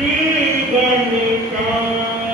Sri Ganesha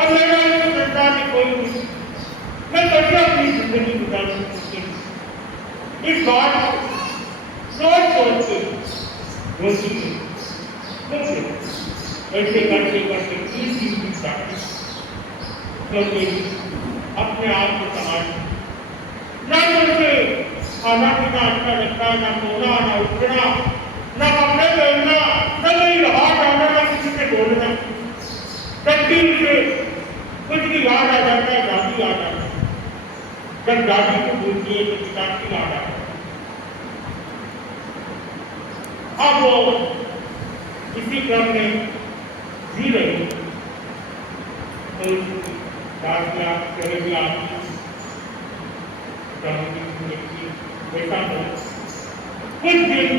अब मेरा श्रद्धा में कोई नहीं, मैं कैसे अपनी जिंदगी गुजार सकती हूँ। इस बात को सोच सोच के रोती है। ऐसे करते करते 30 दिन की प्रैक्टिस करके अपने आप को समाज न मुझे खाना पीना अच्छा लगता है, ना सोना, ना उठना, ना कपड़े पहनना, न कहीं बाहर जाना, ना किसी से बोलना। तकदीर से कुछ भी याद आ जाता है, दादी आ जाती है। जब दादी को बोलती है तो पिता की याद आता है। अब वो इसी क्रम में जी रही तो दादिया चलेगी आपकी वैसा हो। कुछ दिन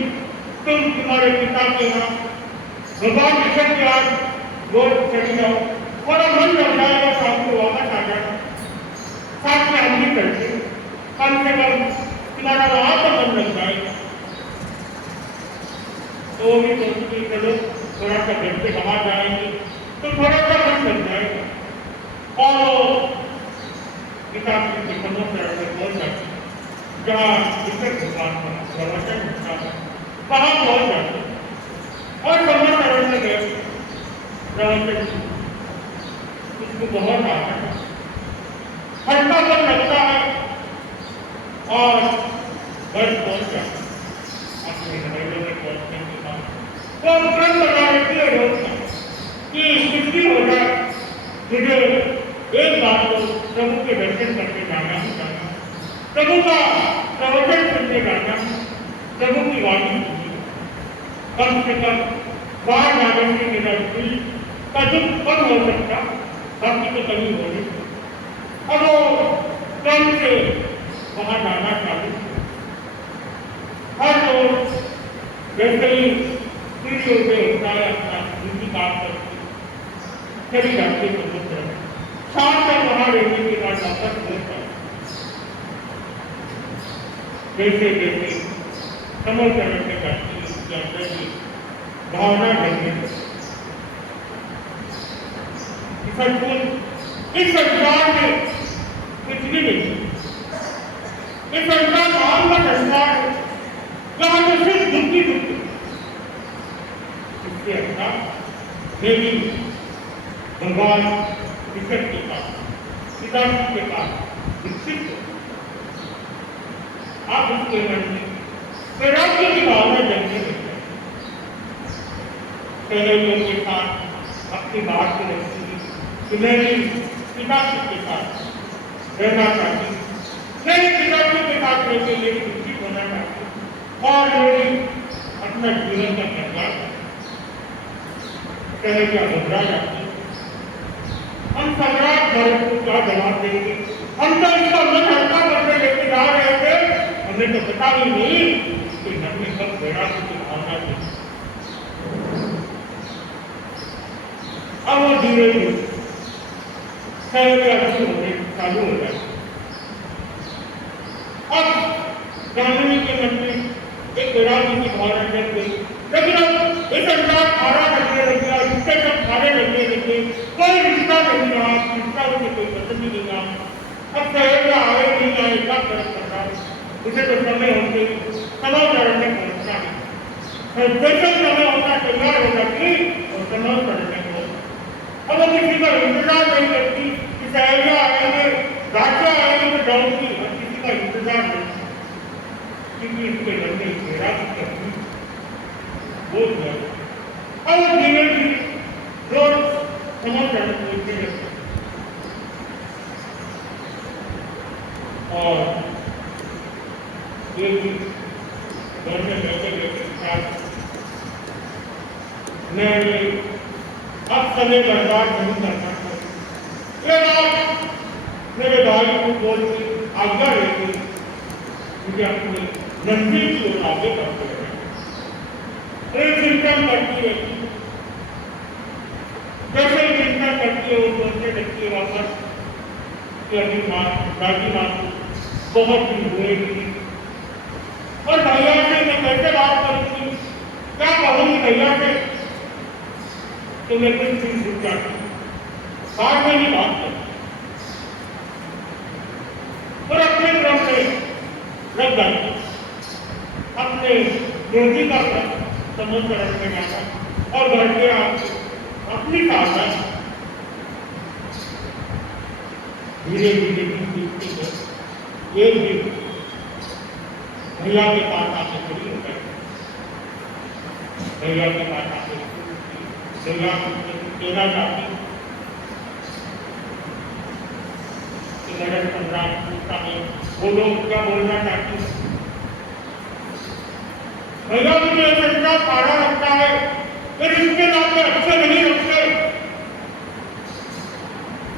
तुम तुम्हारे पिता के यहाँ भगवान कृष्ण के आज रोज चली जाओ, थोड़ा मन लग जाएगा, शाम को वापस आ जाना, साथ में हम भी करते, कम से कम तुम्हारा वहां तो मन लग जाएगा। तो वो भी सोचती चलो थोड़ा सा घर से बाहर जाएंगे तो थोड़ा सा मन लग जाएगा। और किताब की समस्या से पहुंच जाती, जहाँ विकट भगवान का प्रवचन होता है वहां पहुंच जाते और समाचारण में गए प्रवचन इसको बहुत आता है, हल्कापन लगता है और घर पहुंच जाता अपने घरों में पहुंचने के बाद वो तुरंत बता देती है रोज कि कुछ भी हो जाए मुझे एक बार तो प्रभु के दर्शन करके जाना ही जाना, प्रभु का प्रवचन करके जाना, प्रभु की वाणी सुनी, कम से कम बाहर जाने से मेरा दिल का दुख कम हो सकता, बाकी तो कभी हो नहीं। अब वो कम से वहां जाना चालू हर रोज जैसे ही सीढ़ियों से होता है अपना जिंदगी काम करती चली जाती समुद्र में, शाम तक वहां रहने के बाद वापस होता है। जैसे जैसे समझकरण में जाती उसके अंदर की भावना लगने इस संसार में कुछ भी नहीं, इस संसार नाम का संसार है जहाँ तो सिर्फ दुखी दुखी। इसके अच्छा देवी भगवान विकट के पास पिताजी के पास विकसित हो, आप उसके मन में वैराग्य की भावना जगने लगते हैं। सहेलियों के साथ अपनी बात को रखती कि मेरी पिताजी के साथ रहना चाहती, मेरे पिताजी के साथ रहकर मेरी दुखी होना चाहती और मेरी अपना जीवन का निर्माण सहेलियां घबरा जाती। हम सम्राट भरत को क्या जवाब देंगे, हम तो इसका मन हल्का करने लेके जा रहे थे, हमें तो पता ही नहीं कि मन में सब वैराग्य की भावना थी। अब वो धीरे धीरे होने चालू हो जाए। अब जामिनी के मन में एक वैराग्य की भावना जग गई, लेकिन अब इस अंदाज खाना लगने लग गया, इससे सब खाने लगने लगे, कोई रिश्ता नहीं रहा, रिश्ता मुझे कोई पसंद ही नहीं रहा। अब सहेलियां आए नहीं आए क्या फर्क पड़ रहा है, उसे तो समय होते समाचारण में पहुंचना है, जैसे समय होता तैयार हो जाती और समाचारण में पहुंच। अब वो किसी का इंतजार नहीं करती कि सहेलियां आएंगे, राज्य आएंगे तो जाऊंगी, और किसी का इंतजार नहीं, क्योंकि इसके घर में मेरा बोल गया। अब धीरे धीरे रोज समाचार पहुंचने लगते और एक घर में बैठे बैठे साथ मैं अब समय बर्बाद नहीं करना चाहिए, ये बात मेरे भाई को बोल के आज्ञा लेके मुझे अपने मंदिर की ओर आगे बढ़ते रहे। एक चिंतन करती रहती, जैसे ही चिंतन करती है वो सोचने लगती है वापस कि अभी दादी माँ को बहुत दिन हुएगी और भैया से मैं कैसे बात करूँगी, क्या कहूँगी भैया से, तो मैं कुछ दिन रुक जाती, बाद में ही बात करती। जब जाती अपने रोटी का समझ कर रखने जाना और घर के अपनी साधना धीरे धीरे सीखती है। एक दिन भैया के पास आके खड़ी हो गई। भैया के पास आके भैया कहना चाहती कि मेरे सम्राट पूछता है बोलो क्या बोलना चाहती है। भैया मुझे संस्कार पारा रखता है फिर इसके नाते अच्छे नहीं रखते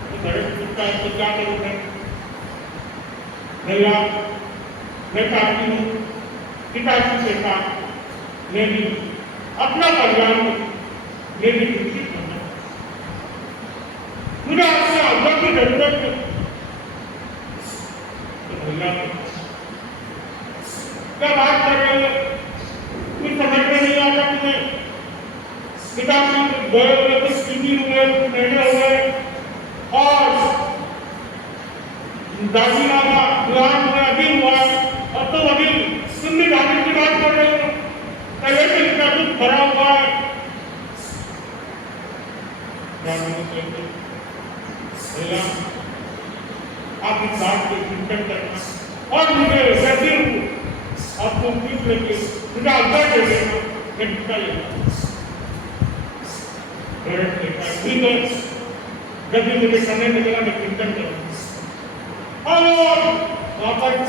तो गणेश पूछता है तो क्या करूँ मैं। भैया मैं चाहती हूँ पिताजी के साथ मैं भी अपना परिवार मैं भी विकसित करना। मुझे आपसे आज्ञा की जरूरत है। तो भैया क्या बात कर रहे हो कुछ समझ में नहीं आता तुम्हें। पिताजी गए हुए कुछ सीधी हुए कुछ महीने हुए और दादी मामा विवाह हुआ अभी हुआ और तो अभी तुम भी दादी की बात कर रहे हो। पहले से इतना दुख भरा हुआ है। भैया आप इस बात के चिंतन करना और मुझे वैसे आपको उम्मीद लेके मुझे आज्ञा दे देना मैं हिस्सा लेना। ठीक है जब भी मुझे समय मिलेगा मैं चिंतन करूँगा और वापस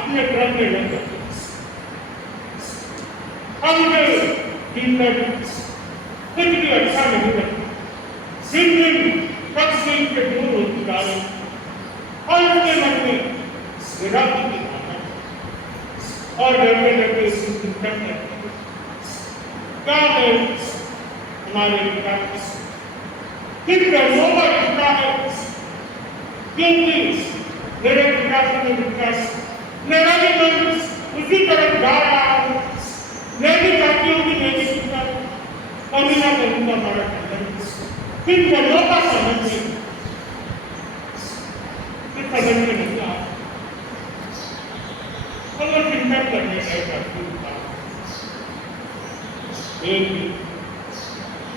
अपने क्रम में लग जाऊँ। अब मुझे दिन में कुछ भी अच्छा नहीं लगता। दिन दिन सब चीज से दूर होती जा रही और उसके मन में विरागी की भावना और डरते डरते उसकी चिंतन करते क्या मैं हमारे विकास किन कर्मों का रिश्ता है क्योंकि मेरे पिता से मैं विकास मेरा भी मन उसी तरफ जा रहा हूँ। मैं भी चाहती हूँ कि मेरी पिता कभी ना करूँगा हमारा संबंध किन कर्मों का संबंध है कि समझ में नहीं आता तो मैं चिंतन करने का एक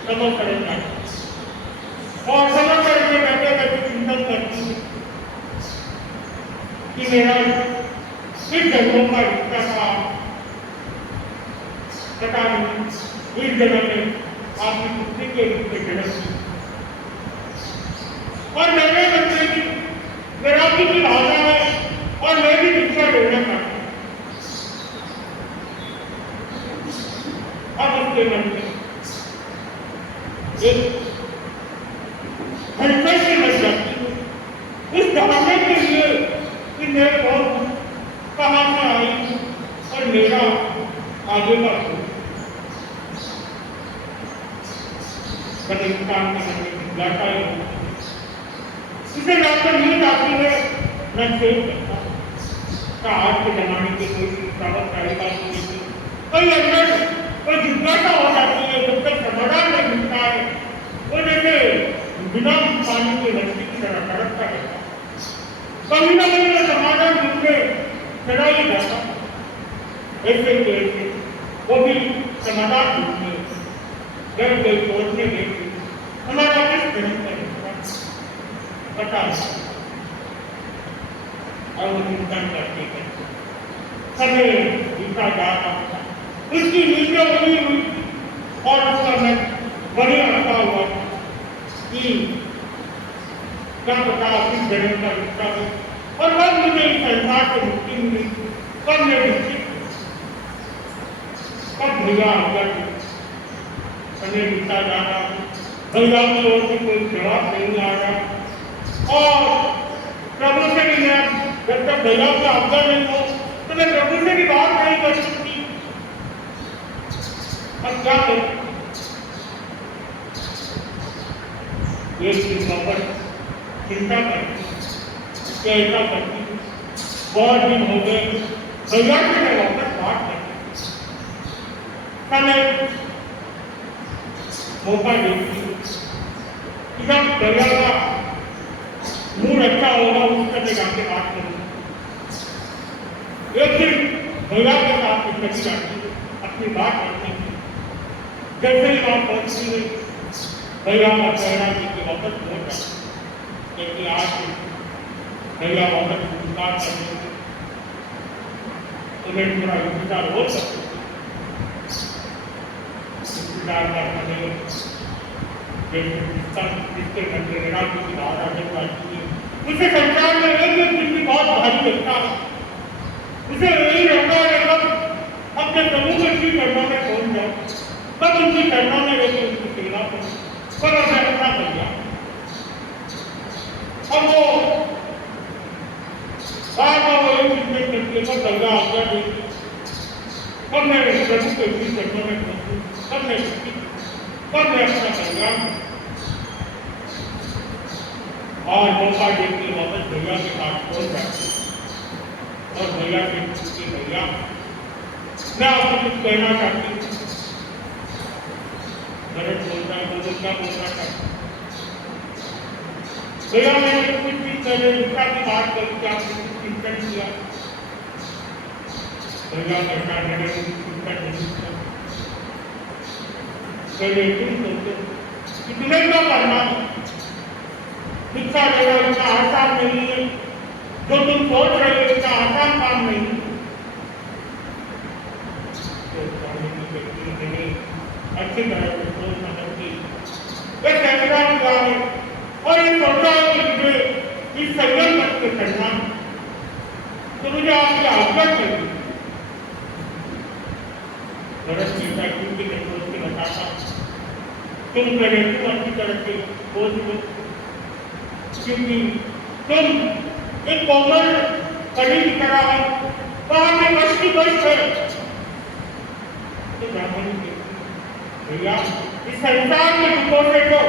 समझ करेंगे और समझ करके बैठे बैठे चिंतन करती हूँ कि मेरा इस जन्मों का रिश्ता था पता नहीं इस जन्म में आपकी पुत्री के रूप में जन्म ली और मैंने बच्चे की वैरागी की भावना है और मैं भी शिक्षा देना चाहती हूँ। अब उसके मन में एक हल्के से बच जाती हूँ इस जमाने के लिए कि मैं बहुत कहाँ से आई हूँ और मेरा आगे का इंसान के मन में जाता है इसे डॉक्टर नहीं चाहती है न सेव करता आज के जमाने के कोई सारी बात नहीं थी कोई अंदर कोई जिज्ञासा हो जाती है जब तक समाधान नहीं मिलता है वो जैसे बिना पानी के लड़की की तरह तड़पता रहता कभी ना कभी समाधान ढूंढने चला ही जाता ऐसे कैसे वो भी समाधान ढूंढने जब कोई सोचने गए हमारा किस तरह का पता और चिंतन करते करते समय बीता जा रहा था उसकी नीचे बनी हुई और उसका मैं बड़े आता हुआ कि क्या पता किस जन्म का रिश्ता है और कब मुझे इस संसार से मुक्ति मिली कब मैं विकसित कब भैया आज्ञा की समय बीता जा रहा भैया की ओर से कोई जवाब नहीं आ रहा और प्रभु से भी मैं जब तक भैया की आज्ञा नहीं हो तो मैं प्रभु से भी बात नहीं कर सकती। अब क्या करूं एक दिन वापस चिंता करती ऐसा करती बहुत दिन हो गए भैया से मैं वापस बात करती समय मौका देती जब भैया का मूड अच्छा होगा उस तरह जाके बात करूँ। एक दिन भैया के साथ लगी जाती है, अपनी बात करती है। जैसे ही बात पहुंचती है, भैया का कहना जी की वापस लौट जाती है, क्योंकि आज भैया वापस इंतजार करने उन्हें थोड़ा इंतजार हो सकते इंतजार करने जिसके मंत्रणा की बात आगे बढ़ती है, उसे संसार में एक दिन की बहुत भारी लगता है। उसे यही रहता है कब अपने प्रभु को श्री चरणों में पहुंच जाओ, कब उनकी चरणों में रहकर उनकी सेवा करो, कब उसे अपना बन जाओ। अब वो बार बार वही चिंतन करके कब गंगा आज्ञा देगी, कब मैं प्रभु के श्री चरणों में पहुंचूं, कब मैं अपना कल्याण और मौका देकर वापस भैया के पास पहुंच जाते और भैया से पूछती, भैया मैं आपको कुछ कहना चाहती हूँ। भरत बोलता है, बोलो क्या बोलना चाहती हूँ? भैया मैंने कुछ भी पहले दूसरा की बात करी कि आपने कुछ चिंतन किया। भैया कहना मैंने कुछ चिंतन नहीं किया। पहले तुम सोचो कि तुम्हें क्या करना है। शिक्षा देना इतना आसान नहीं है, जो तुम सोच रहे हो इतना आसान काम नहीं है। अच्छी तरह से सोच समझ की एक फैसला हुआ है और ये सोचा है कि मुझे इस संयम पथ पे चलना, तो मुझे आपकी आज्ञा चाहिए। भरत पिता क्योंकि मैं सोच के बताता, तुम पहले तुम अच्छी तरह से सोच लो, क्योंकि तुम एक कोमल कड़ी की तरह है, वहां पे कष्ट की कष्ट है। तो ब्राह्मण भैया इस संसार में दुखों से तो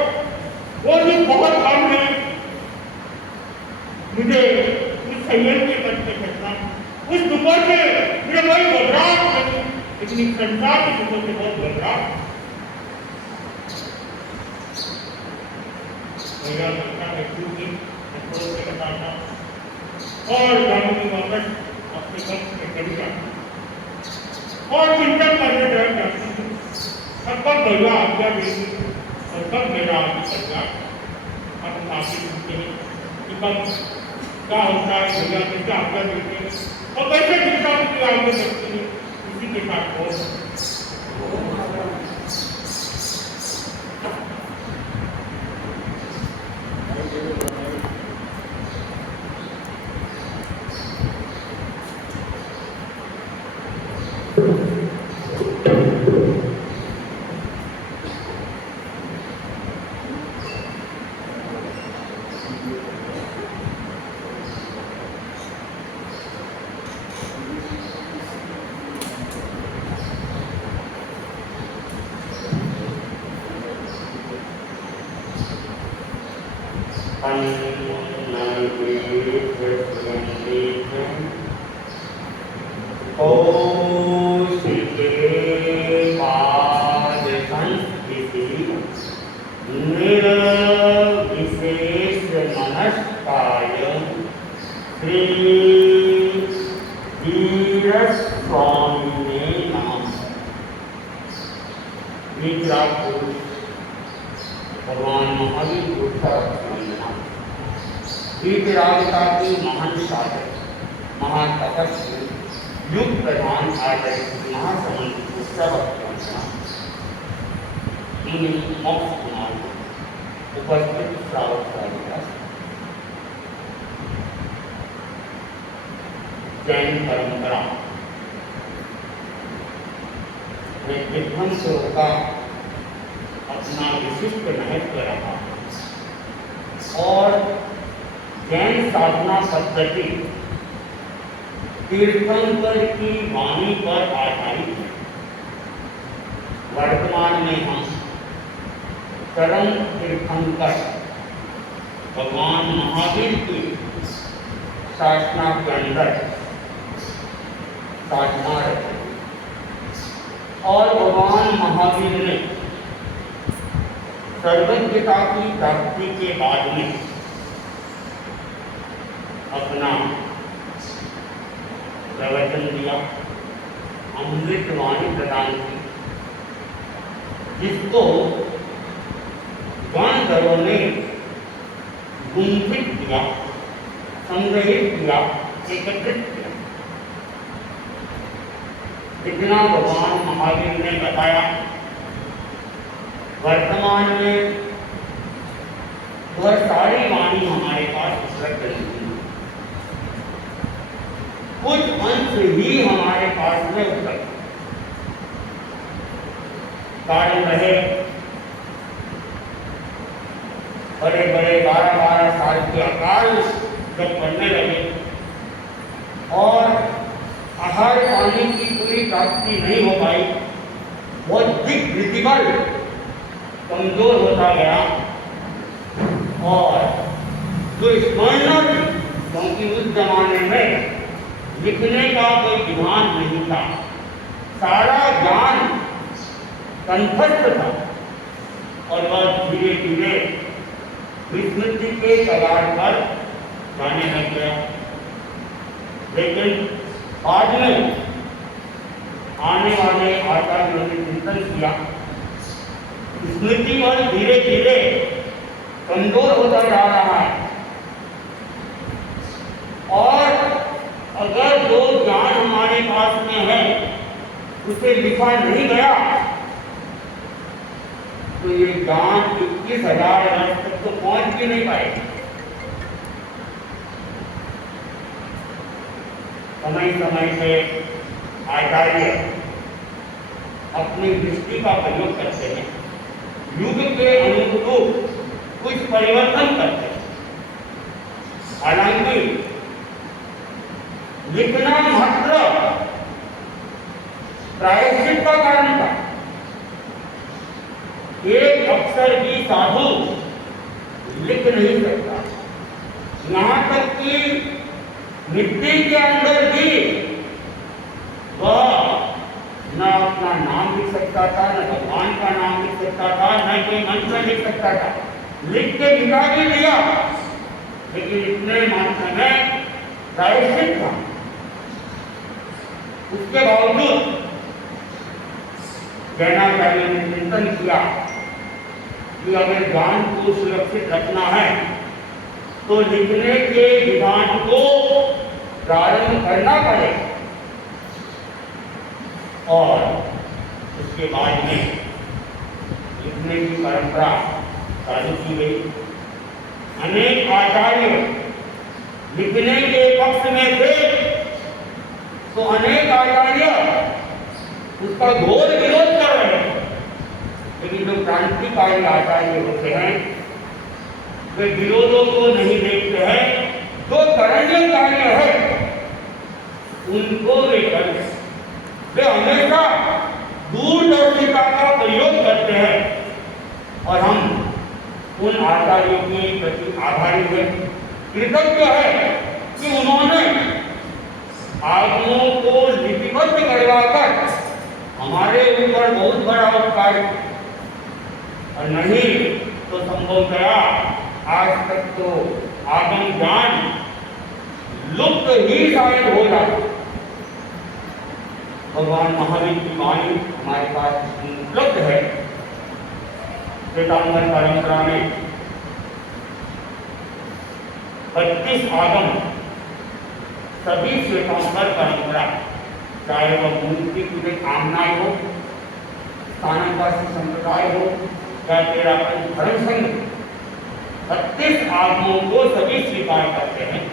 वो दुख बहुत कम है, मुझे उस संयम के पथ पे चलना, उस दुखों से मुझे कोई घबराहट नहीं, लेकिन इस संसार के दुखों से बहुत घबराहट। भैया लगता है क्योंकि से बताता और ब्राह्मणी वापस अपने वक्त में चली जाती और चिंतन करने बैठ जाती है। अब कब भैया आज्ञा देगी और कब मेरा आज्ञा अब काफी सुनते हैं कि कब क्या होता है, भैया कैसे आज्ञा देते हैं और कैसे दिशा की आज्ञा देते हैं, इसी के साथ बहुत भगवान महावीर वीतरागिता के महान साधक, महान तपस्वी, युग प्रधान आदर्श महासमंत मोक्ष कुमार उपस्थित श्रावक जैन परंपरा में विध्वंसों का अपना विशिष्ट महत्व रहा और जैन साधना पद्धति तीर्थंकर की वाणी पर आधारित है। वर्तमान में हम चरम तीर्थंकर भगवान महावीर की साधना के अंदर साधना रहे और भगवान महावीर ने सर्वज्ञता की प्राप्ति के बाद में अपना प्रवचन दिया अमृतवाणी प्रदान की, जिसको गणधरों ने गुंथित किया, संग्रहित किया, एकत्रित किया। इतना भगवान महावीर ने बताया। वर्तमान में वह सारी वाणी हमारे पास उपलब्ध नहीं है, कुछ अंश ही हमारे पास में उपलब्ध। कारण रहे बड़े बड़े 12-12 साल के अकाल जब पढ़ने लगे और आहार पानी की पूरी प्राप्ति नहीं हो पाई, बहुत दिग्विदिबल कमजोर होता गया और जो स्मरण, क्योंकि उस जमाने में लिखने का कोई विधान नहीं था, सारा ज्ञान कंठस्थ था और वह धीरे धीरे विस्मृति के कगार पर जाने लग गया। लेकिन बाद में आने वाले आचार्यों ने चिंतन किया, स्मृति और धीरे धीरे कमजोर होता जा रहा है और अगर जो ज्ञान हमारे पास में है उसे लिखा नहीं गया तो ये ज्ञान 21,000 वर्ष तक तो पहुंच भी नहीं पाएगा। समय समय से आचार्य अपनी दृष्टि का प्रयोग करते हैं, युग के अनुरूप कुछ परिवर्तन करते हैं। हालांकि लिखना मात्र प्रायश्चित का कारण था। एक अक्षर भी साधु लिख नहीं सकता, यहाँ तक कि मिट्टी के अंदर भी वह न अपना नाम लिख सकता था, न भगवान का नाम लिख सकता था, न कोई मंत्र लिख सकता था। लिख के मिटा भी लिया, लेकिन इतने मंत्र में प्रायश्चित था। उसके बावजूद जैनाचार्य ने चिंतन किया कि अगर ज्ञान को सुरक्षित रखना है तो लिखने के विधान को प्रारंभ करना पड़ेगा। और उसके बाद में लिखने की परंपरा चालू की गई। अनेक आचार्य लिखने के पक्ष में थे तो अनेक आचार्य उसका घोर विरोध कर रहे हैं। लेकिन जो क्रांतिकारी आचार्य होते हैं वे विरोधों को नहीं देखते हैं, जो करणीय कार्य है उनको वे करते हैं। वे हमेशा दूरदर्शिता का प्रयोग करते हैं और हम उन आचार्यों के प्रति आभारी हैं, कृतज्ञ है कि उन्होंने आगमों को लिपिबद्ध करवाकर हमारे ऊपर बहुत बड़ा उपकार किया। और नहीं तो संभवतया आज तक तो आगम ज्ञान लुप्त ही शायद हो जाता। भगवान महावीर की वाणी हमारे पास उपलब्ध है। श्वेतांबर परंपरा में 25 आगम, सभी श्वेतांबर परंपरा, चाहे वह मूर्ति पूजे कामनाएं हो, स्थानवासी संप्रदाय हो या तेरा धर्म संघ, 32 आगमों को सभी स्वीकार करते हैं।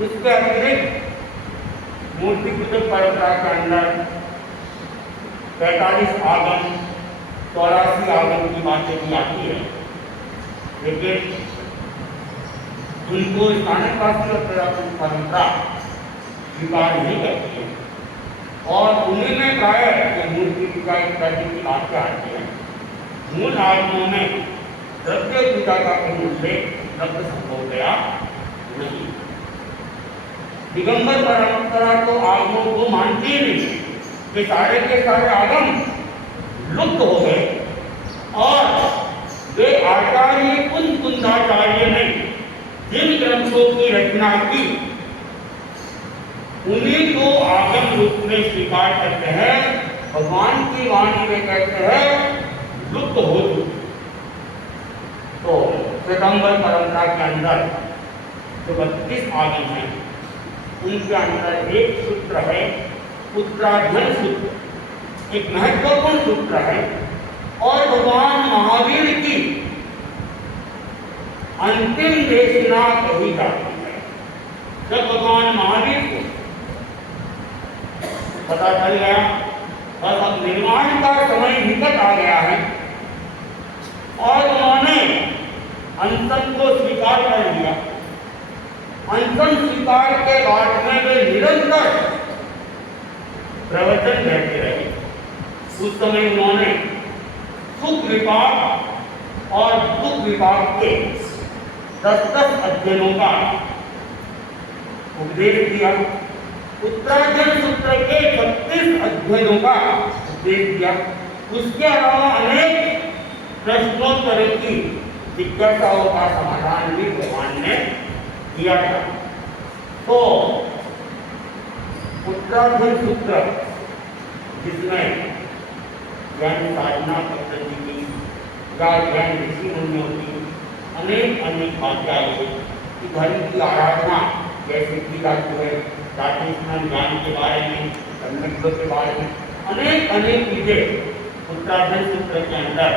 उसके अतिरिक्त मूर्ति पूजक परंपरा के अंदर 45 आगम, 84 आगम की बातें भी आती है, लेकिन उनको स्थानवासी और तेरा परंपरा स्वीकार नहीं करती है। और उन्हीं में प्राय मूर्ति पूजा इत्यादि की बातें आती है। मूल आगमों में द्रव्य पूजा का कहीं उल्लेख उपलब्ध संभव गया नहीं। दिगंबर परंपरा तो आगमों को मानती ही नहीं कि सारे के सारे आगम लुप्त हो गए और वे आचार्य कुंदाचार्य ने जिन ग्रंथों की रचना की उन्हीं को आगम रूप में स्वीकार करते हैं। भगवान की वाणी में कहते हैं लुप्त हो चुकी। तो श्वेतांबर परंपरा के अंदर जो 32 आगम हैं उनके अंदर एक सूत्र है उत्तराधन सूत्र, एक महत्वपूर्ण सूत्र है और भगवान महावीर की अंतिम देशना कही जाती है। जब भगवान महावीर को पता चल गया बस अब निर्माण का समय निकट आ गया है और उन्होंने अंतन को स्वीकार कर लिया। अंतन स्वीकार के बाद में वे निरंतर प्रवचन करते रहे। उस समय उन्होंने सुख विभाग और दुख विभाग के 10 अध्ययनों का उपदेश दिया। उत्तराधन सूत्र के 36 अध्ययनों का उपदेश दिया। उसके अलावा अनेक प्रश्नोत्तरों की जिज्ञासाओं का समाधान भी भगवान ने दिया था। तो उत्तराधन सूत्र जिसमें ज्ञान साधना पद्धति की या ज्ञान ऋषि मुनियों की अनेक बातें कि धर्म की आराधना कैसे की जाती है, प्रार्थना ज्ञान के बारे में, ब्रह्मज्ञ के बारे में अनेक चीजें उत्तराधन सूत्र के अंदर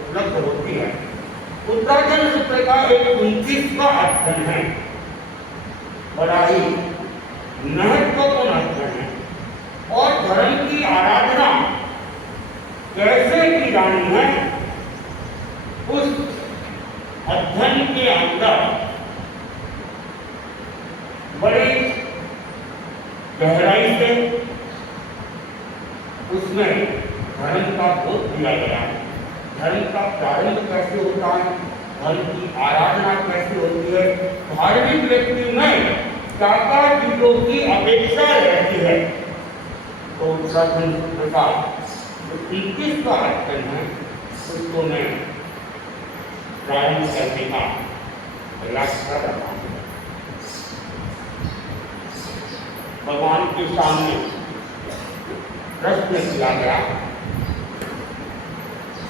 उपलब्ध होती है। उत्तराधन सूत्र का एक 29वां अध्ययन है, बड़ा ही महत्वपूर्ण अध्ययन है और धर्म की आराधना कैसे की जानी है उस अध्ययन के अंदर बड़ी गहराई से उसमें धर्म का बोध दिया गया है। धर्म का प्रारंभ कैसे होता है, धर्म की आराधना कैसे होती है, धार्मिक व्यक्ति में क्या क्या चीजों की अपेक्षा रहती है। तो उत्तराधन सूत्र का 21वां अध्ययन है उसको मैं प्रारंभ करने का प्रयास कर रहा हूँ। भगवान के सामने प्रश्न किया गया,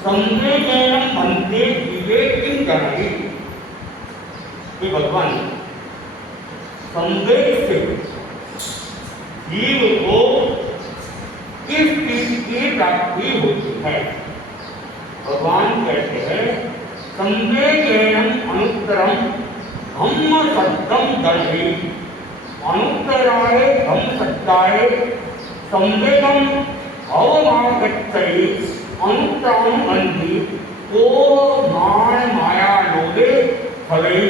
संवेदनम बनते विवेकिन जननी, कि भगवान संवेद से जीव को किस चीज की प्राप्ति होती है। भगवान कहते हैं संवेदनम अनुत्तरम धम्म सत्यम दर्शी, अनुत्तराय धम्म सत्याय संवेदम अवमागच्छति, अनुत्तरम बंधि को मान माया लोभे फलई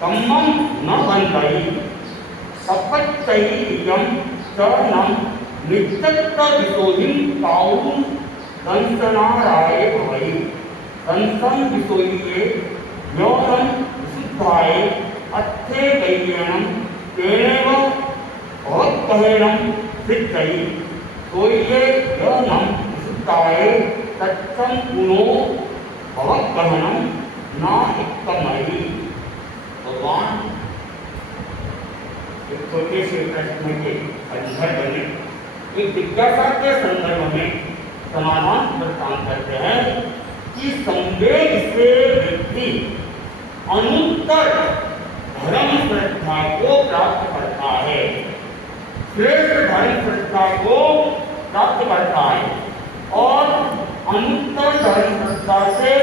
कम्मं न बंधई सपच्चयम चरणम नित्यत्व विशोहिं ताऊ दंसनाराय भवई दंसं विशोहिये योगं विशुद्धाय अच्छे गैयणं तेनेव भवत्कहेनं सिद्धई सोये योगं विशुद्धाय तत्सं गुणो भवत्कहनं न इक्तमयि। भगवान एक छोटे से प्रश्न के अंदर बने एक जिज्ञासा के संदर्भ में समाधान प्रदान करते हैं कि संवेद से व्यक्ति अनुत्तर धर्म श्रद्धा को प्राप्त करता है, श्रेष्ठ धर्म श्रद्धा को प्राप्त करता है और अनुत्तर धर्म श्रद्धा से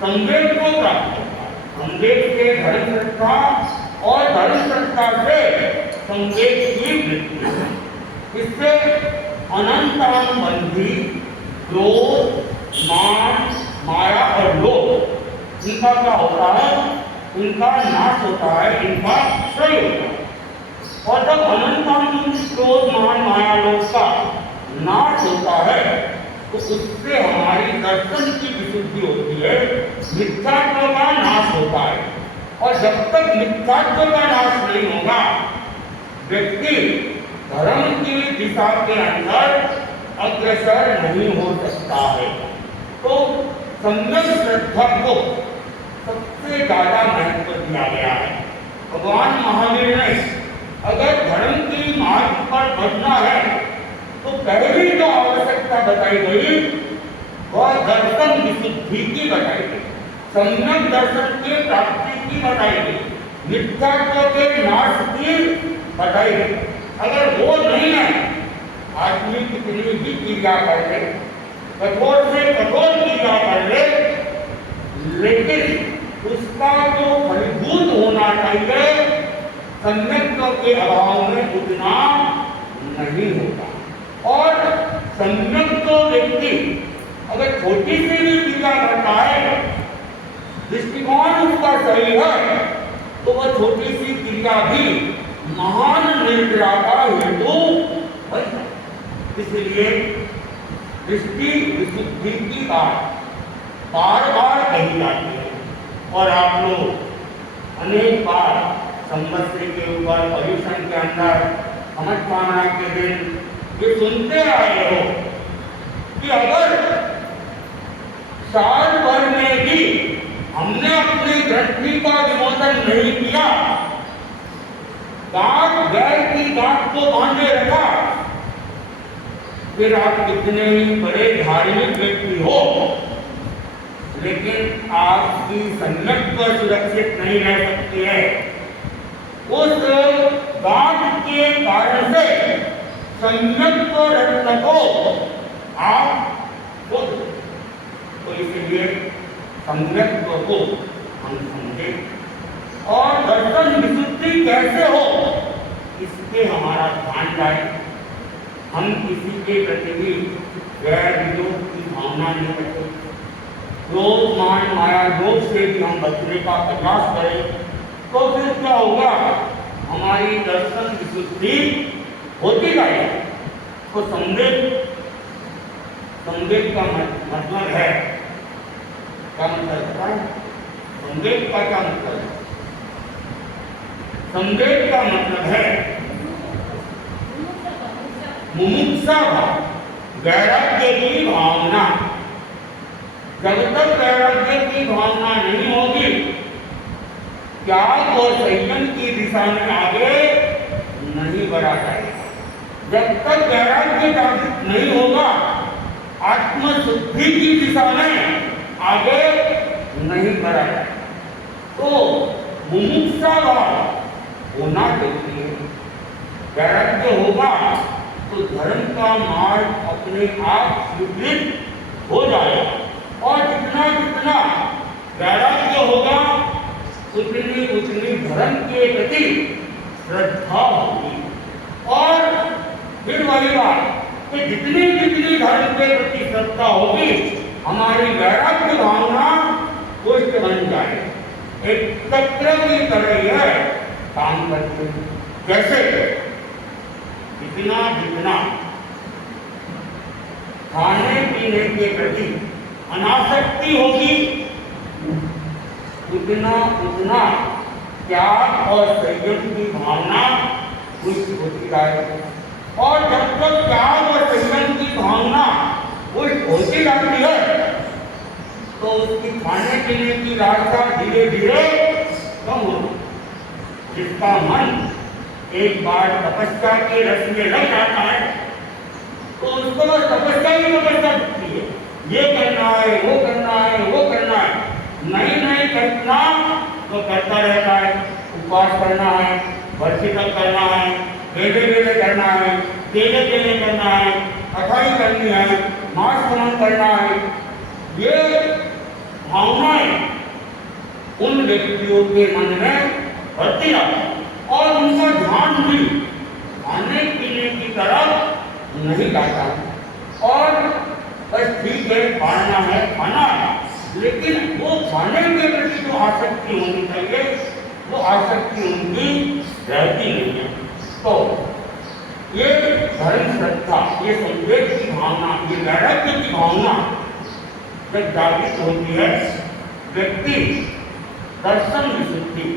संवेद को प्राप्त करता है। संवेद से धर्म श्रद्धा और धर्म श्रद्धा से संवेद की वृत्ति, इससे अनंतरम बंधी क्रोध मान माया और लोभ इनका क्या होता है, इनका नाश होता है, इनका क्षय होता है। और जब अनंतरम क्रोध मान माया लोभ का नाश होता है तो उससे हमारी दर्शन की विशुद्धि होती है, मिथ्यात्व का नाश होता है। और जब तक मिथ्यात्व का नाश नहीं होगा व्यक्ति धर्म की दिशा के अंदर अग्रसर नहीं हो सकता है। तो सम्यक श्रद्धा को सबसे ज्यादा महत्व दिया गया है। भगवान महावीर ने अगर धर्म की मार्ग पर बढ़ना है तो पहली जो आवश्यकता बताई गई वह दर्शन विशुद्धि की बताई गई, सम्यक दर्शन की प्राप्ति की बताई गई, मिथ्यात्व के नाश की बताई गई। अगर वो नहीं है, आदमी कितनी भी क्रिया कर ले, कठोर से कठोर क्रिया कर ले, लेकिन उसका जो फलीभूत होना चाहिए सम्यक्त्व के अभाव में उतना नहीं होता। और सम्यक्त्व व्यक्ति अगर छोटी सी भी क्रिया करता है, दृष्टिकोण उसका सही है, तो वह छोटी सी क्रिया भी महान निद्रा का हेतु बन जाए। इसलिए दृष्टि विशुद्धि की बात बार बार कही जाती है और आप लोग अनेक बार संवत्सरी के ऊपर पर्यूषण के अंदर समझ पाना के दिन ये सुनते आए हो कि अगर साल भर में भी हमने अपनी दृष्टि का विमोचन नहीं किया, गांठ गैर की गांठ को बांधे रखा, फिर आप कितने ही बड़े धार्मिक व्यक्ति हो, लेकिन आपकी संगत पर सुरक्षित नहीं रह सकती है। उस गांठ के कारण से संगत रत्न को आप तो इसलिए संगत को हम समझे और दर्शन विशुद्धि कैसे हो इसके हमारा ध्यान जाए। हम किसी के प्रति भी गैर विरोध की भावना नहीं रखते, क्रोध मान माया लोभ से भी हम बचने का प्रयास करें, तो फिर क्या होगा, हमारी दर्शन विशुद्धि होती जाएगी। तो संवेद का मतलब है, क्या मतलब है संवेद का? क्या मतलब है संवेद का? मतलब है मुमुक्षा भाव, वैराग्य की भावना। जब तक वैराग्य की भावना नहीं होगी, त्याग और संयम की दिशा में आगे नहीं बढ़ा जाएगा। जब तक वैराग्य जागृत नहीं होगा, आत्मशुद्धि की दिशा में आगे नहीं बढ़ा जाएगा। तो मुमुक्षा भाव होना चाहिए। वैराग्य होगा तो धर्म का मार्ग अपने आप स्वीकृत हो जाएगा और जितना जितना वैराग्य होगा उतनी उतनी धर्म के प्रति श्रद्धा होगी। और फिर वही बात कि जितनी जितनी धर्म के प्रति श्रद्धा होगी, हमारी वैराग्य भावना पुष्ट बन जाए। एक चक्र की तरह है काम करते हैं। कैसे? जितना जितना खाने पीने के प्रति अनासक्ति होगी, उतना उतना त्याग और संयम की भावना पुष्ट होती जाएगी। और जब तक त्याग और संयम की भावना पुष्ट होती जाती है, तो उसकी खाने पीने की लालसा धीरे धीरे कम होती। जिसका मन एक बार तपस्या के रस में लग जाता है, तो उसको बस तपस्या ही तपस्या दिखती है। ये करना है, वो करना है, वो करना है, नहीं करना तो करता रहता है। उपवास करना है, वर्षी तक करना है, वेले करना है, केले करना है, अखाई करनी है, मांस ग्रहण करना है। ये भावनाएं उन व्यक्तियों के मन में बढ़ती जाती है और उनका ध्यान भी खाने पीने की तरफ नहीं जाता। और बस ठीक है, खाना है, खाना है, लेकिन वो खाने के प्रति जो आसक्ति होनी चाहिए, वो आसक्ति उनकी रहती नहीं है। तो ये धर्म श्रद्धा, ये संवेद की भावना, ये वैराग्य की भावना जब जागृत होती है, व्यक्ति दर्शन विशुद्धि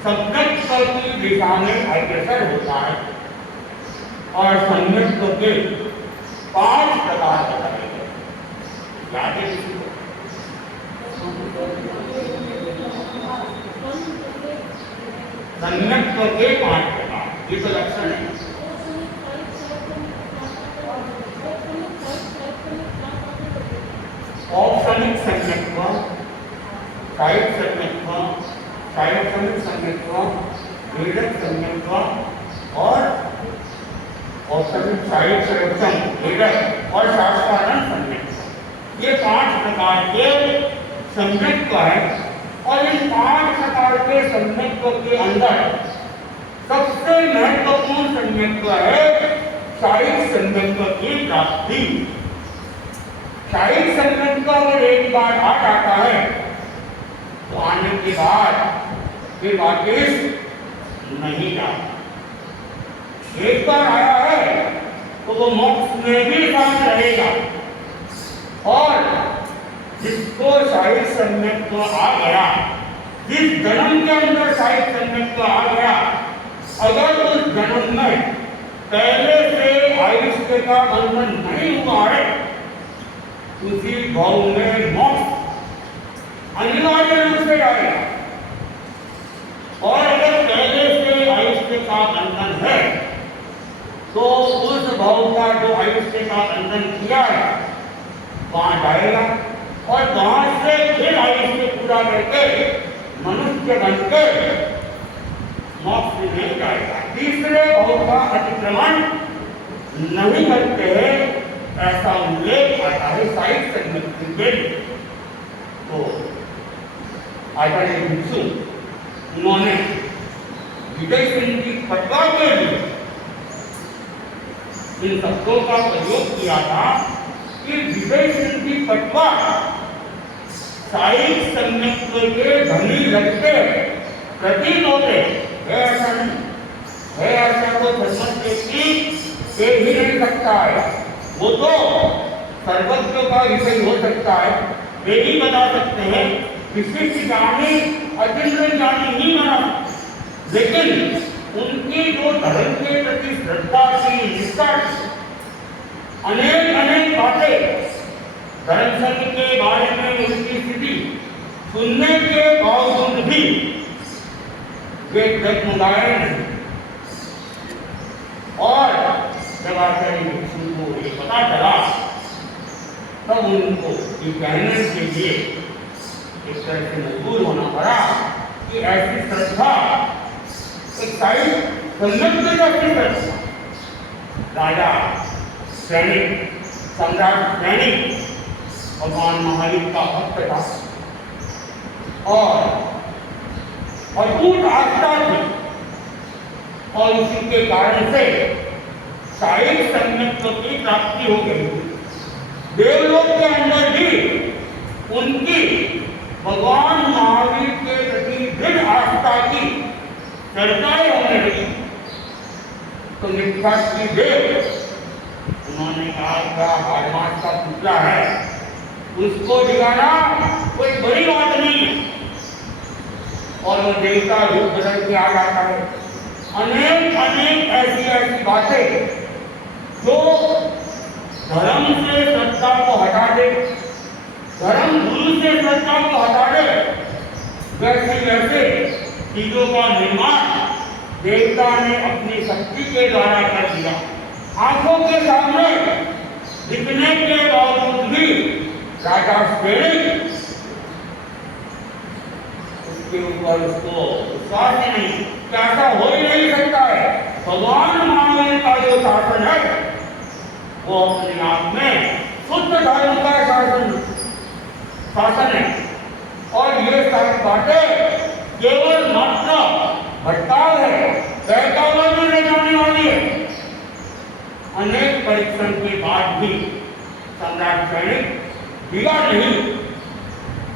संगत की दिशा में अग्रसर होता है। और संगत के 5 प्रकार बताए गए। याद है किसी को? संगत के 5 प्रकार। ये तो लक्षण है। औपचारिक सम्यक्त्व, साहित्य सम्यक्त्व, साहित्यिक सम्यक्त्व, वेदक सम्यक्त्व और औपचारिक साहित्य वेदक और शास्त्रार्थ सम्यक्त्व, ये 5 प्रकार के सम्यक्त्व है। और इन 5 प्रकार के सम्यक्त्व के अंदर सबसे महत्वपूर्ण सम्यक्त्व है साहित्य सम्यक्त्व की प्राप्ति। साहित्य सम्यक्त्व अगर एक बार आ जाता है तो आने के बाद फिर वापस नहीं जाता। एक बार आया है तो वो मोक्ष में भी साथ रहेगा। और जिसको साहित्य सम्यक्त्व आ गया, जिस जन्म के अंदर साहित्य सम्यक्त्व आ गया, अगर उस जन्म में पहले से आयुष्य का बंधन नहीं हुआ है, उसी भाव में मोक्ष अनिवार्य रूप से आएगा। और अगर पहले से आयुष्य का बंधन है तो उस भाव का जो आयुष्य का बंधन किया है वहां जाएगा और वहां से फिर आयुष्य पूरा करके मनुष्य बनकर मोक्ष में जाएगा। तीसरे भाव का अतिक्रमण नहीं करते ऐसा उल्लेख आता है साहित्य सम्यक्त्व के। तो आचार्य भिक्षु उन्होंने विजय सिंह की फतवा के लिए इन शब्दों का प्रयोग किया था कि विजय सिंह की फतवा साहित्य सम्यक्त्व के धनी लगते प्रतीत होते है, ऐसा नहीं है। ऐसा तो धर्म व्यक्ति ही नहीं सकता है, वो तो सर्वज्ञ का विषय हो सकता है, वे ही बता सकते हैं। विशिष्ट ज्ञानी अचिंत्य ज्ञानी ही बना, लेकिन उनकी जो धर्म के प्रति श्रद्धा थी, निष्ठा थी, अनेक बातें धर्म संघ के बारे में उनकी स्थिति सुनने के बावजूद भी वे डगमगाए नहीं। और जब आचार्य भिक्षु को ये पता चला तब उनको ये कहने के लिए एक तरह से मजबूर होना पड़ा कि ऐसी श्रद्धा एक साहित्य सम्यक्त्व की श्रद्धा। राजा सैनिक, सम्राट सैनिक भगवान महावीर का भक्त था और अटूट आस्था थी और उसी के कारण से साहित्य सम्यक्त्व की प्राप्ति हो गई। देवलोक के अंदर भी उनकी भगवान महावीर के प्रति दृढ़ आस्था की चर्चाएं होने लगी। तो निष्ठार्थी देव उन्होंने कहा क्या हारमास का पुतला है, उसको दिखाना कोई बड़ी बात नहीं है। और वो देवता रूप बदल के आ जाता है। अनेक ऐसी बातें जो धर्म से श्रद्धा को हटा दे, धर्म गुरु से श्रद्धा को हटा दे, वैसे चीजों का निर्माण देवता ने अपनी शक्ति के द्वारा कर दिया। आंखों के सामने दिखने के बावजूद भी राजा सैनिक उसके ऊपर उसको विश्वास ही नहीं, ऐसा हो ही नहीं सकता है। भगवान महावीर का जो शासन है वो अपने आप में शुद्ध धर्म का शासन है। और ये सारी बातें केवल मात्र भटकाव है, बहकावे में ले जाने वाली है। अनेक परीक्षण के बाद भी सम्राट सैनिक बिगा नहीं,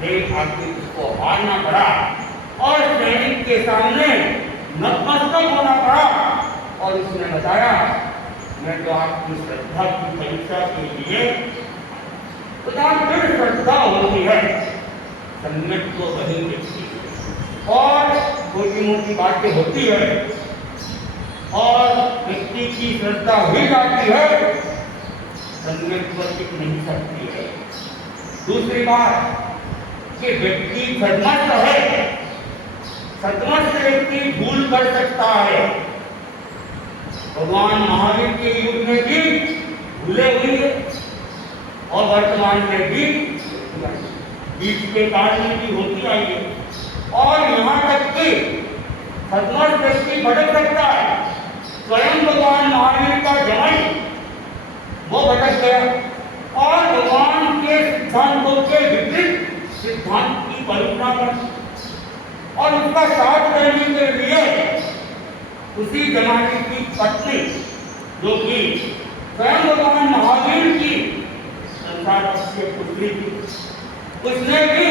लेकिन आखिर उसको हारना पड़ा और सैनिक के सामने नतमस्तक होना पड़ा। और उसने बताया मैं तो आपकी श्रद्धा की परीक्षा के लिए फिर श्रद्धा होती है, सम्यक्त्व को वही देखती है और छोटी मोटी बातें होती है और व्यक्ति की श्रद्धा हुई जाती है, सम्यक्त्व टिक नहीं सकती है। दूसरी बात कि व्यक्ति सदमस्त है, सदमस्त व्यक्ति भूल कर सकता है, भगवान महावीर के युग में भी भूले हुए और वर्तमान में भी बीच के काल में भी होती आई है। और यहाँ तक कि सदमर्श व्यक्ति भटक सकता है। स्वयं भगवान महावीर का जमाई वो भटक गया और भगवान के सिद्धांतों के विपरीत सिद्धांत की कल्पना कर और उसका साथ करने के लिए उसी जमाने की पत्नी जो कि स्वयं भगवान महावीर की संसार से पुत्री थी, उसने भी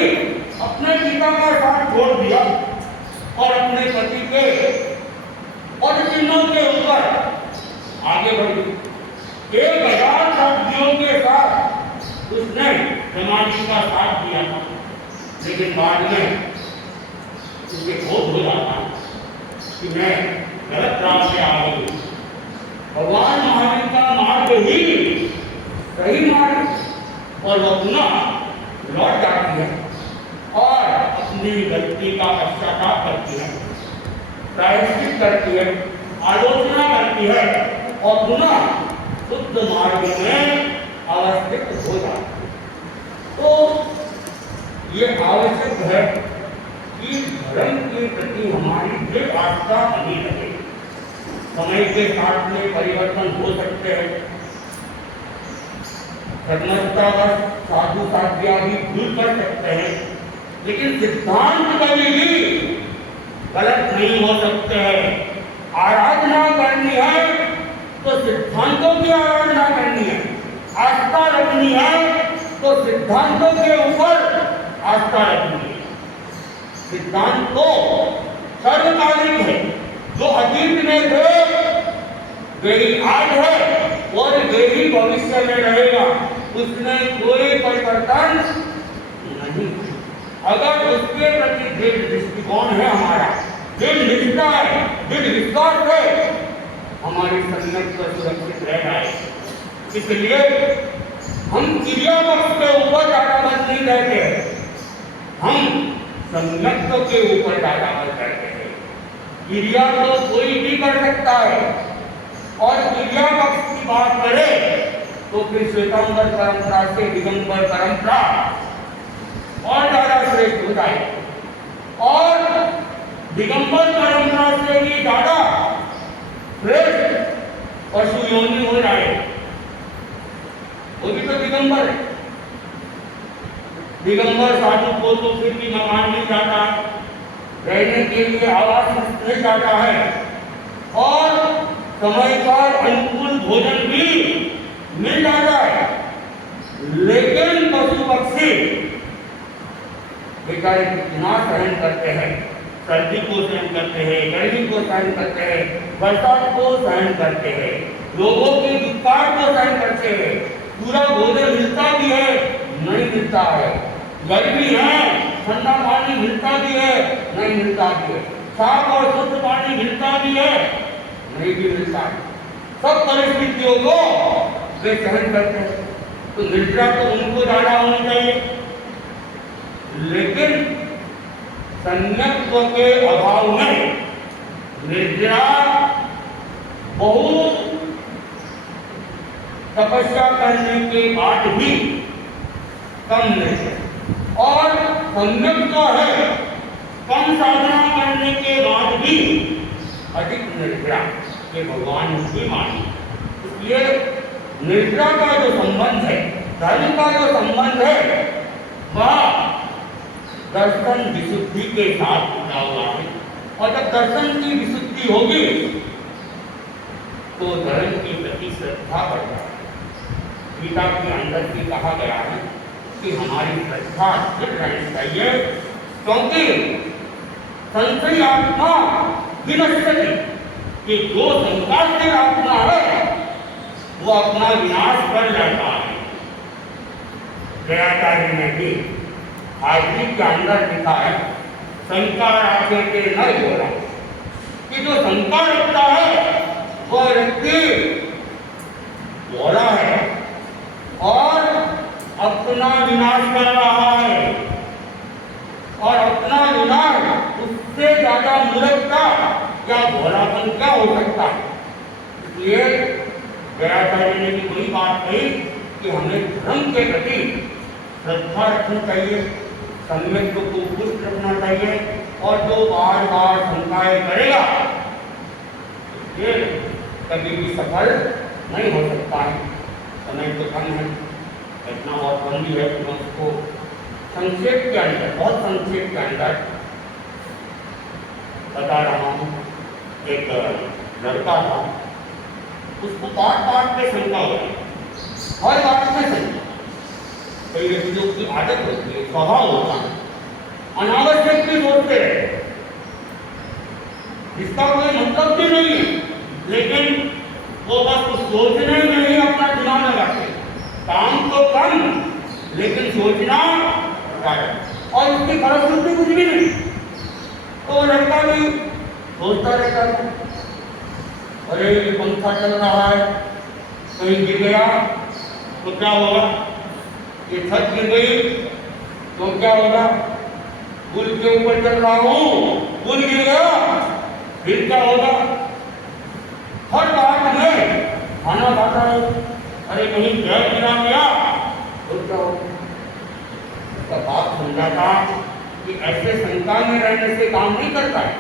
अपने पिता का साथ छोड़ दिया और अपने पति के और चिन्हों के ऊपर आगे बढ़ी। 1000 साथियों के साथ उसने समाधि का साथ दिया था, लेकिन बाद में उसके बोध हो जाता कि मैं गलत राह से आ गई। भगवान महावीर का मार्ग ही सही मार्ग और वह पुनः लौट जाती है और अपनी गलती का पश्चाताप करती है, प्रायश्चित करती है, आलोचना करती है और पुनः शुद्ध मार्ग में अवस्थित हो जाती है। तो ये आवश्यक है कि धर्म के प्रति हमारी दृढ़ आस्था बनी रहे। समय के साथ में परिवर्तन हो सकते हैं, धर्मस्थावश साधु साध्या भी भूल कर सकते हैं, लेकिन सिद्धांत कभी भी गलत नहीं हो सकते हैं। आराधना करनी है तो सिद्धांतों की आराधना करनी है, आस्था रखनी है तो सिद्धांतों के ऊपर आस्था रखनी है। सिद्धांत तो सर्वकालिक है, जो अतीत में थे वे ही आज है और वे ही भविष्य में रहेगा, उसमें कोई परिवर्तन नहीं। अगर उसके प्रति दृढ़ दृष्टिकोण है, हमारा दृढ़ निष्ठा है, दृढ़ विश्वास है, हमारी सम्यक पर सुरक्षित रह जाए। इसलिए हम क्रिया पक्ष के ऊपर ज्यादा बल नहीं रहते हैं, हम सम्यक के ऊपर ज्यादा बल करते हैं। क्रिया तो कोई भी कर सकता है और क्रिया पक्ष की बात करें तो फिर श्वेतांबर परंपरा से दिगंबर परंपरा और ज्यादा श्रेष्ठ हो जाए और दिगंबर परंपरा से भी ज्यादा श्रेष्ठ पशु योनि हो जाए। वो भी तो दिगंबर है। दिगंबर साधु को तो फिर भी मकान मिल जाता है, रहने के लिए आवास मिल जाता है और समय पर अनुकूल भोजन भी मिल जाता है, लेकिन पशु पक्षी बेचारे कितना सहन करते हैं, सर्दी को सहन करते हैं, गर्मी को सहन करते हैं, बरसात को सहन करते हैं, लोगों की दुकान को सहन करते हैं। पूरा भोजन मिलता भी है, नहीं मिलता है, गर्मी है, ठंडा पानी मिलता भी है, नहीं मिलता भी है, साफ और शुद्ध पानी मिलता भी है, नहीं भी मिलता है। सब परिस्थितियों को वे सहन करते हैं। तो निद्रा तो उनको ज्यादा होनी चाहिए, लेकिन संयत्व के अभाव में निद्रा बहुत तपस्या करने के बाद भी कम नहीं है और संयम जो है कम साधना करने के बाद भी अधिक निद्रा के भगवान की मानी। इसलिए निद्रा का जो संबंध है, धर्म का जो संबंध है, वह दर्शन विशुद्धि के साथ जुड़ा हुआ है और जब दर्शन की विशुद्धि होगी तो धर्म की प्रति श्रद्धा बढ़ता है। गीता के अंदर भी कहा गया है कि हमारी श्रद्धा स्थिर रहनी चाहिए, क्योंकि संशयी आत्मा विनश्यति, कि जो संसार आत्मा है वो अपना विनाश कर जाता है। दयाचार्य ने भी हाजरी के अंदर लिखा है, शंका रखने के नहीं बोला कि जो शंका रखता है वह व्यक्ति बोला है और अपना विनाश कर रहा है और अपना विनाश उससे ज्यादा मूर्खता या भोलापन क्या हो सकता है। इसलिए दयाचार्य ने भी वही बात कही कि हमें धर्म के प्रति श्रद्धा रखनी चाहिए, सम्यक को पुष्ट रखना चाहिए, और जो बार बार शंकाएं करेगा ये कभी भी सफल नहीं हो सकता है। समय तो कम है, इतना बहुत कम भी है कि मैं उसको संक्षेप के अंदर, बहुत संक्षेप के अंदर बता रहा हूँ। एक लड़का था, उसको बात पे शंका हो रही, हर बात में शंका। कई व्यक्तियों की आदत होती है, स्वभाव होता है, अनावश्यक भी सोचते रहे, जिसका कोई मतलब भी नहीं है, लेकिन वो बस कुछ सोचने में ही अपना दिमाग लगाते। काम तो कम, लेकिन सोचना ज्यादा, और उसकी फलश्रुति कुछ भी नहीं। तो वो लड़का भी सोचता रहता है, अरे ये पंखा चल रहा है, कहीं गिर गया तो क्या होगा, ये छत गिर गई तो क्या होगा, पुल के ऊपर चल रहा हूँ, पुल गिर गया फिर क्या होगा। हर बात में खाना खाता है, अरे कहीं गैस गिरा गया तो क्या होगा। उसका बाप समझाता कि ऐसे शंका में रहने से काम नहीं करता है,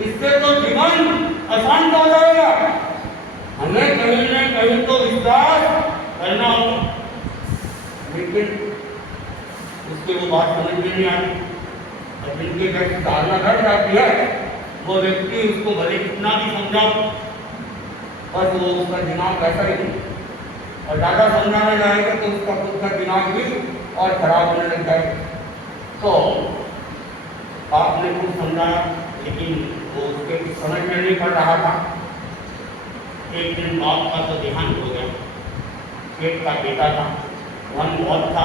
इससे तो जीवन आसान हो जाएगा। हमें कहीं न कहीं तो विश्वास करना होगा, लेकिन उसके वो बात समझ में नहीं आई। और जिनके जैसी धारणा घट जाती है, वो व्यक्ति उसको भले कितना भी समझाओ, बस वो उसका दिमाग ऐसा ही नहीं, और ज़्यादा समझाने जाएगा तो उसका खुद का दिमाग भी और खराब होने लग जाएगा। तो आपने कुछ समझाया, लेकिन वो उसके समझ में नहीं पड़ रहा था। एक दिन बाप का तो देहांत हो गया, पेट का बेटा था, वन बहुत था,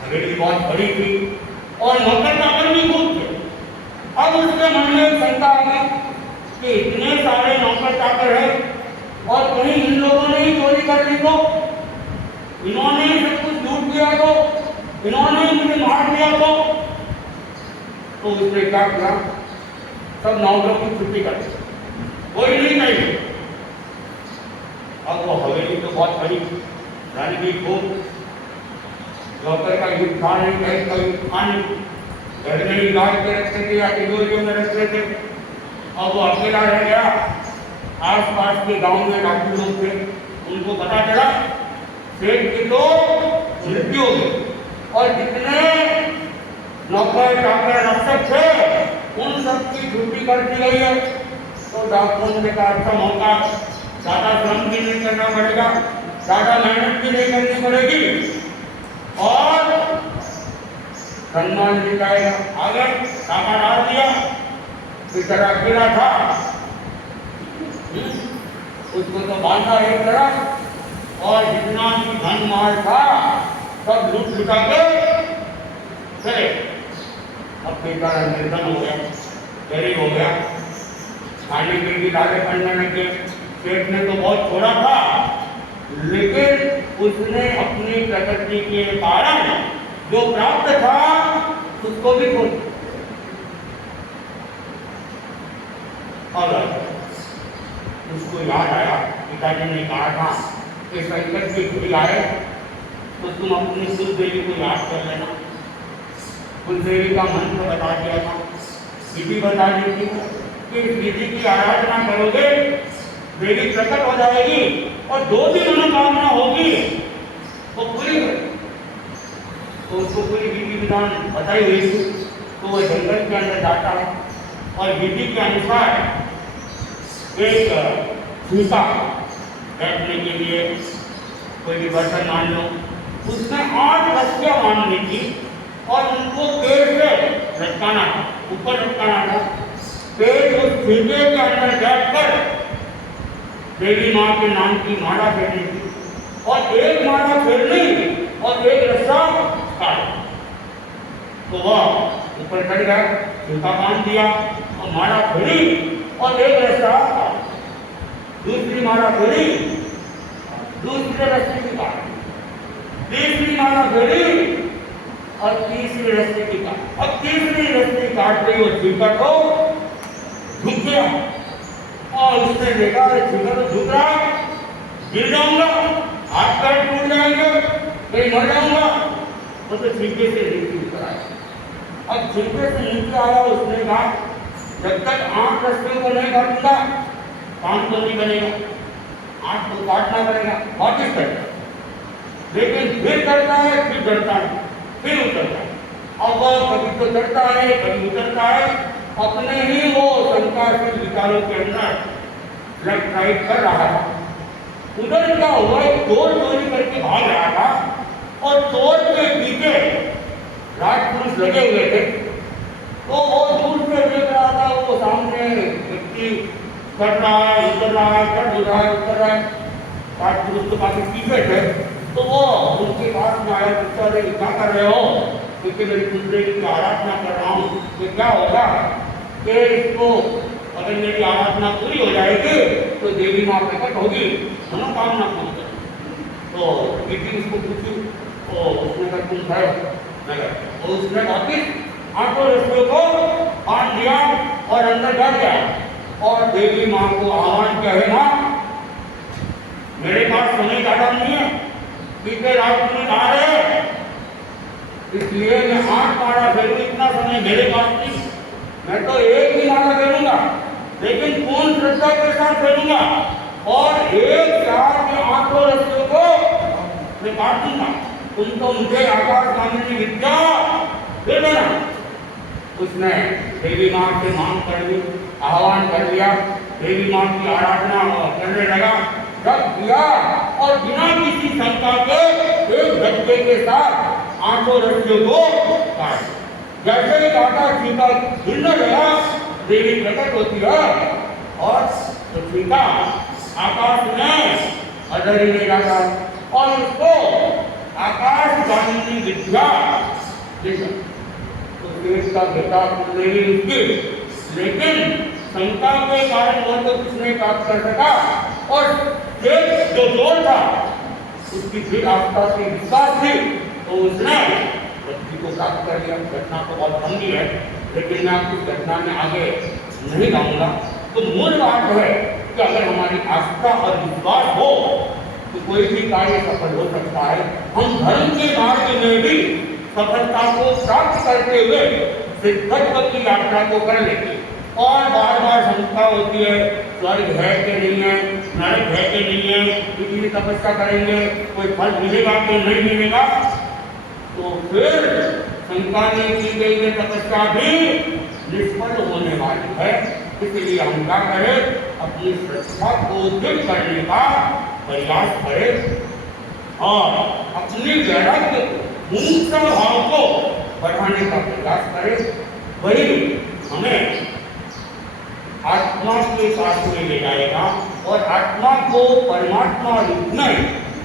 हवेली बहुत बड़ी थी, और नौकर चाकर भी खूब थे। अब उसके मन में शंका आ गई कि इतने सारे नौकर चाकर हैं, और कहीं इन लोगों ने ही चोरी कर ली तो, इन्होंने ही सब कुछ लूट लिया तो, इन्होंने ही मुझे मार दिया तो उसने क्या किया, सब नौकरों की छुट्टी कर दी, कोई नहीं चाहिए। अब वो हवेली तो बहुत बड़ी, धन भी खूब, नौकर का युद्ध था नहीं, कहीं का युद्ध था नहीं, घर में ही गाड़ के रखते थे या तिजोरियों में रखते थे। अब वो अकेला रह गया, आस पास के गांव में डॉक्टर लोग थे, उनको पता चला सेठ की तो मृत्यु हो गई, और जितने नौकर चाकर रक्षक थे उन सबकी छुट्टी कर दी गई है। तो डॉक्टरों ने कहा अच्छा मौका, ज़्यादा श्रम भी नहीं करना पड़ेगा, ज़्यादा मेहनत भी नहीं करनी पड़ेगी, और सम्मान मिल जाएगा। आगे टाका डाल दिया, बेचारा अकेला था, उसको तो बांधा एक तरफ, और जितना भी धन माल था सब लूट लुटा के चले। अब बेचारा निर्धन हो गया, गरीब हो गया, खाने के भी लाले पड़ने लगे। सेठ ने तो बहुत छोड़ा था, लेकिन उसने अपनी प्रकृति के कारण जो प्राप्त था उसको भी खो दिया। और उसको याद आया, पिताजी ने कहा था कि संकट की घड़ी आए तो तुम अपनी कुल देवी को याद कर लेना। कुल देवी का मंत्र बता दिया था, विधि बता दी थी कि इस विधि की आराधना करोगे देवी प्रकट हो जाएगी, और जो भी मनोकामना होगी वो पूरी हो। तो उसको पूरी विधि विधान बताई हुई थी। तो वह जंगल के अंदर जाता है, और विधि के अनुसार एक फूसा बैठने के लिए कोई भी बर्तन मान लो, उसमें 8 रस्सियां बांधनी थी, और उनको पेड़ से लटकाना था, ऊपर लटकाना था। पेड़ उस फीके के अंदर बैठकर देवी माँ के नाम की माला फेरनी थी, और एक माला फेरनी और एक रस्सा काट। तो वह ऊपर चढ़ गया, फीका बांध दिया और माला फेरी, और एक रस्सा काट, दूसरी माला फेरी, दूसरे रस्से की काट, तीसरी माला फेरी, और तीसरी रस्से की काट। अब तीसरी रस्से काट गई, वो फीका को झुक गया, और उसने देखा अरे छिपा तो झुक रहा है, गिर जाऊंगा, हाथ पैर टूट जाएंगे, कहीं मर जाऊंगा। तो छिपे से नीचे उतर आया। अब छिपे से नीचे आया, उसने कहा जब तक आंख रस्ते को नहीं काटूंगा काम तो नहीं बनेगा, आंख को काटना पड़ेगा। वापिस करता है, लेकिन फिर करता है, फिर डरता है, फिर उतरता है। अब वह कभी तो चढ़ता है, कभी उतरता है, अपने ही वो संकाशील विचारों के अंदर लेफ्ट राइट कर रहा था। उधर क्या हुआ, एक चोर चोरी करके भाग रहा था और चोर के पीछे राजपुरुष लगे हुए थे। तो वो दूर से देख रहा था, वो सामने व्यक्ति कर रहा है, उतर रहा है, चढ़ रहा है, उतर रहा है। राजपुरुष तो काफी पीछे थे, तो वो उनके पास में आया, पूछा अरे क्या कर रहे हो? क्योंकि मेरी कुंडली की आराधना कर रहा हूँ, तो क्या होगा कि इसको अगर मेरी आराधना पूरी हो जाएगी तो देवी माँ प्रकट होगी, मनोकामना पूरी करेगी। तो बेटी उसको पूछी, तो उसने कहा तुम है नगर, तो उसने वापिस आंखों रस्ते को बांध दिया और अंदर जा गया और देवी माँ को आह्वान किया, है माँ मेरे पास समय ज्यादा नहीं है, पीछे रात में आ रहे, इसलिए मैं 8 माला फेरूं, इतना समय मेरे पास नहीं। मैं तो एक ही माला फेरूंगा, लेकिन पूर्ण श्रद्धा के साथ फेरूंगा और एक साथ में आंखों रस्ते को मैं काट दूंगा। तुम तो मुझे आकाश गामिनी विद्या दे देना। उसने देवी माँ से मांग कर ली, आह्वान कर लिया, देवी माँ की आराधना करने लगा, जब किया और बिना किसी शंका के एक झटके के साथ आंखों रस्ते को काट। जैसे ही काटा, चीता गिरने लगा, देवी प्रकट होती है और तो चीता आकाश में अधर ही नहीं जाता और उसको आकाश गामिनी विद्या देगा। तो देश का बेटा कुंडली उसकी, लेकिन शंका के कारण वो तो कुछ नहीं प्राप्त कर सका और जो जोर था उसकी फिर आस्था की विश्वास थी, तो उसने व्यक्ति को प्राप्त कर लिया। घटना तो बहुत लंबी है, लेकिन मैं आपकी घटना में आगे नहीं जाऊंगा। तो मूल बात है कि अगर हमारी आस्था और विश्वास हो तो कोई भी कार्य सफल हो सकता है। हम धर्म के मार्ग में भी सफलता को प्राप्त करते हुए सिद्धत्व की यात्रा को कर लेते और बार बार शंका होती है, स्वर्ग है कि नहीं है, नरक है कि नहीं है, इतनी तपस्या करेंगे कोई फल मिलेगा कि नहीं मिलेगा। तो फिर शंका नहीं की गई है, तपस्या भी निष्फल होने वाली है। इसलिए हम क्या करें, अपनी श्रद्धा को दृढ़ करने का प्रयास करें और अपनी वैराग्य मुक्ता भाव को बढ़ाने का प्रयास करें। वही हमें आत्मा के पास में ले जाएगा और आत्मा को परमात्मा रूप में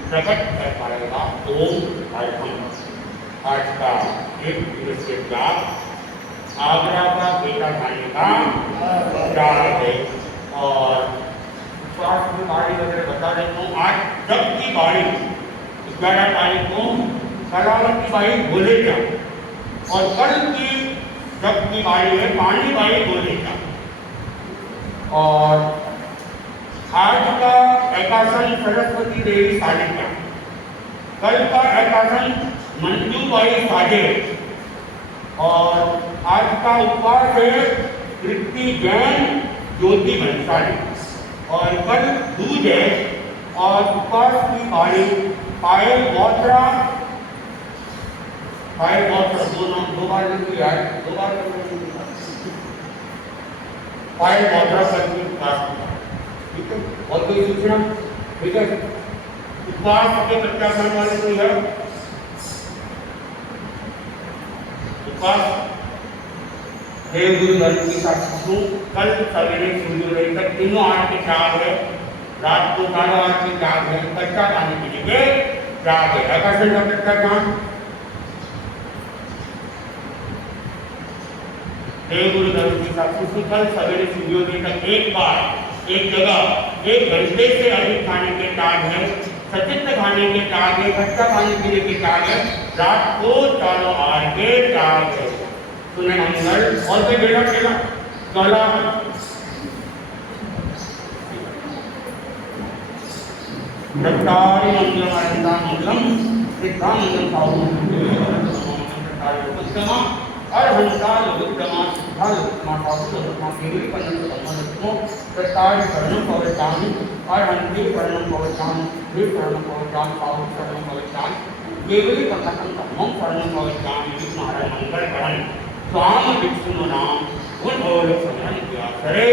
प्रकट कर पाएगा। ओम अर्पण। आज का एक दिवसीय क्लास आगरा का बेटा खाने का विचार है और स्वास्थ्य की बारी वगैरह बता देता हूँ। आज जब की बारी 11 तारीख को कलावत की बारी बोले जा और कल की जब की बारी है पानी बारी बोले जा और आज का एकासन सरस्वती देवी सालिका, कल का एकासन मंजूबाई साजे और आज का उपवास है कृति जैन ज्योति भंसाली और कल दूज है और उपवास की बारी पायल बोत्रा दो बार लिखी है, पायल बोत्रा करके उपवास की, ठीक है। और कोई सूचना, ठीक है। उपवास के प्रत्याशन वाले कोई है? देव गुरु धर्म की साक्षी कल सवेरे सूर्योदय तक तीनों आठ के त्याग है, रात को 8:30 के त्याग है, कच्चा पानी पीने के त्याग है। आकर्षण का कच्चा काम देव गुरु धर्म की साक्षी कल सवेरे सूर्योदय तक एक बार एक जगह 1 घंटे से अधिक खाने के त्याग है, सचित्र खाने के त्याग है, कच्चा पानी पीने के त्याग है, रात को 4:08 के त्याग है। सुने मंगल और कोई बेटा केला कला दत्ताय मंगलम अरविंदा मंगलम सिद्धांतम साधु अरहंताल विद्यमा सिद्धाल विद्यमा साधु विद्यमा केवल पन्नम सम्मतमो दत्ताय शरणं पवचामि अरहंते शरणं पवचामि हे शरणं पवचामि साधु शरणं पवचामि केवल पन्नम धम्मं शरणं पवचामि विष्णुहरण मंगलकरं स्वाम विष्णु नाम उन बोल समरण किया हरे